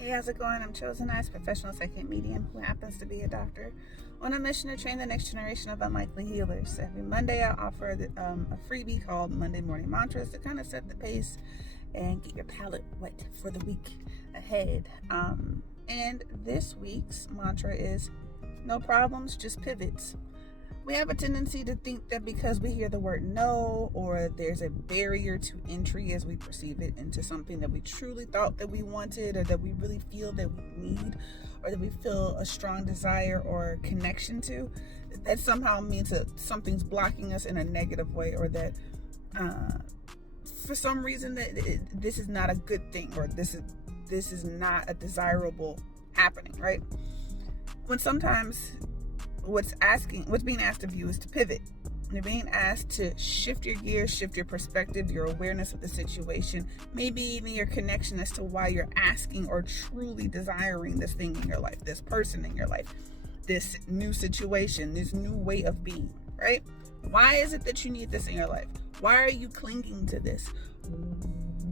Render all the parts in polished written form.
Hey, how's it going? I'm ChosenEyes, professional psychic medium who happens to be a doctor on a mission to train the next generation of unlikely healers. Every Monday, I offer a freebie called Monday Morning Mantras to kind of set the pace and get your palate wet for the week ahead. And this week's mantra is no problems, just pivots. We have a tendency to think that because we hear the word no, or there's a barrier to entry as we perceive it into something that we truly thought that we wanted, or that we really feel that we need, or that we feel a strong desire or connection to, that somehow means that something's blocking us in a negative way, or that for some reason that this is not a good thing, or this is not a desirable happening, right? When sometimes what's being asked of you is to pivot. You're being asked to shift your gears, shift your perspective, your awareness of the situation, maybe even your connection as to why you're asking or truly desiring this thing in your life, this person in your life, this new situation, this new way of being, right? Why is it that you need this in your life? Why are you clinging to this?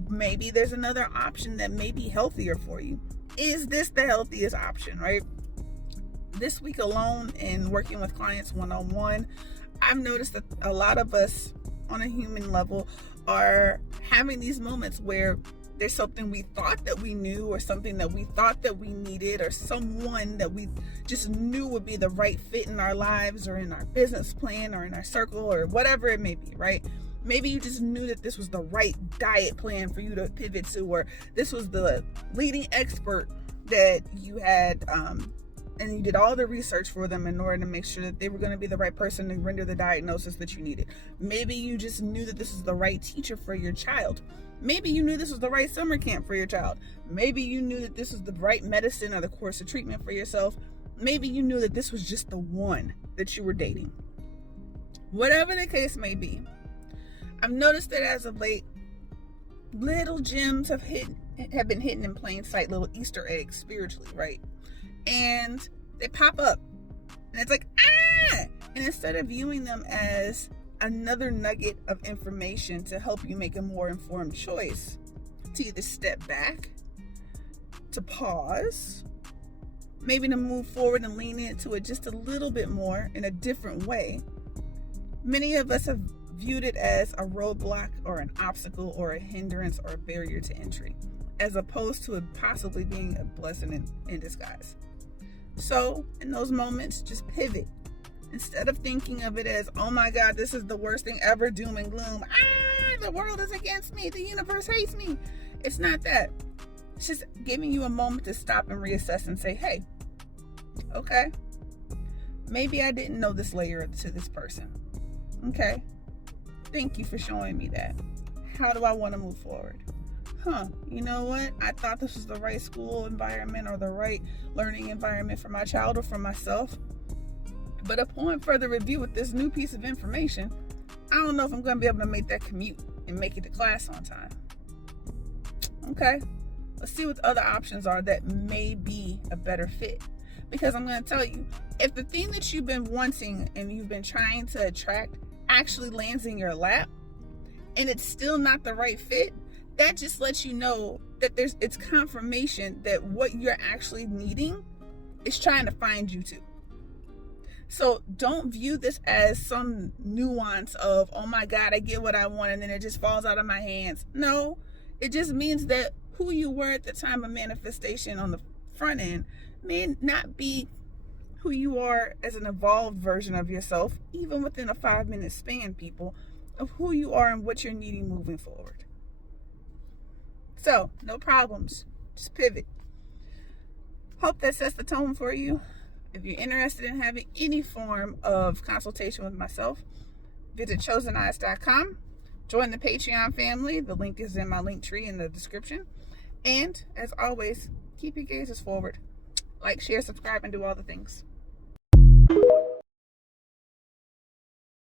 Maybe there's another option that may be healthier for you. Is this the healthiest option, right? This week alone, in working with clients one-on-one, I've noticed that a lot of us on a human level are having these moments where there's something we thought that we knew, or something that we thought that we needed, or someone that we just knew would be the right fit in our lives, or in our business plan, or in our circle, or whatever it may be, right? Maybe you just knew that this was the right diet plan for you to pivot to, or this was the leading expert that you had, and you did all the research for them in order to make sure that they were going to be the right person to render the diagnosis that you needed. Maybe you just knew that this was the right teacher for your child. Maybe you knew this was the right summer camp for your child. Maybe you knew that this was the right medicine or the course of treatment for yourself. Maybe you knew that this was just the one that you were dating. Whatever the case may be, I've noticed that as of late, little gems have been hidden in plain sight, little Easter eggs spiritually, right? And they pop up, and it's like, and instead of viewing them as another nugget of information to help you make a more informed choice, to either step back, to pause, maybe to move forward and lean into it just a little bit more in a different way, many of us have viewed it as a roadblock or an obstacle or a hindrance or a barrier to entry, as opposed to it possibly being a blessing in disguise. So in those moments, just pivot. Instead of thinking of it as, oh my God, this is the worst thing ever, doom and gloom, the world is against me, the universe hates me. It's not that. It's just giving you a moment to stop and reassess and say, hey, okay, maybe I didn't know this layer to this person. Okay, thank you for showing me that. How do I want to move forward? You know what? I thought this was the right school environment or the right learning environment for my child or for myself. But upon further review with this new piece of information, I don't know if I'm going to be able to make that commute and make it to class on time. Okay, let's see what the other options are that may be a better fit. Because I'm going to tell you, if the thing that you've been wanting and you've been trying to attract actually lands in your lap, and it's still not the right fit, that just lets you know that it's confirmation that what you're actually needing is trying to find you to. So don't view this as some nuance of, oh my God, I get what I want and then it just falls out of my hands. No, it just means that who you were at the time of manifestation on the front end may not be who you are as an evolved version of yourself, even within a 5-minute span, people, of who you are and what you're needing moving forward. So, no problems, just pivot. Hope that sets the tone for you. If you're interested in having any form of consultation with myself, visit ChosenEyes.com. Join the Patreon family. The link is in my link tree in the description. And, as always, keep your gazes forward. Like, share, subscribe, and do all the things.